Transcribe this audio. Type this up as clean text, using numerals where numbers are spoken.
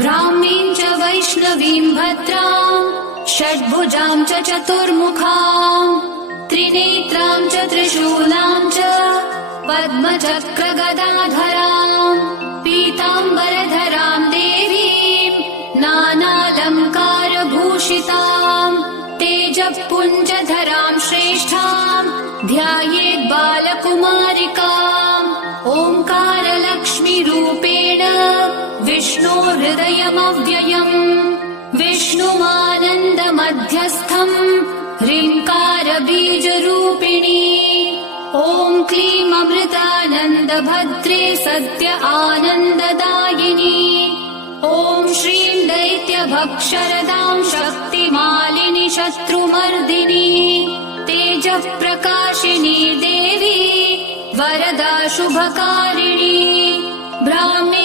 ब्राह्मीं च वैष्णवीं भद्रां षड्भुजां च चतुर्मुखां त्रिनेत्रां च त्रिशूलां च पद्मचक्रगदाधरां पीताम्बरधरां देवीं नानालङ्कारभूषितां तेजःपुञ्जधरां श्रेष्ठां ध्यायेत् बालकुमारिकाम् ओङ्कारलक्ष्मीरूपेण विष्णोर्हृदयमव्ययम् विष्णुमानन्दमध्यस्थम् ह्रीङ्कारबीजरूपिणी ॐ क्लीं अमृतानन्दभद्रे सत्य आनन्ददायिनी ॐ श्रीं दैत्यभक्षरदां शक्तिमालिनि शत्रुमर्दिनी तेजः प्रकाशिनी देवी वरदा शुभकारिणी ब्राह्मी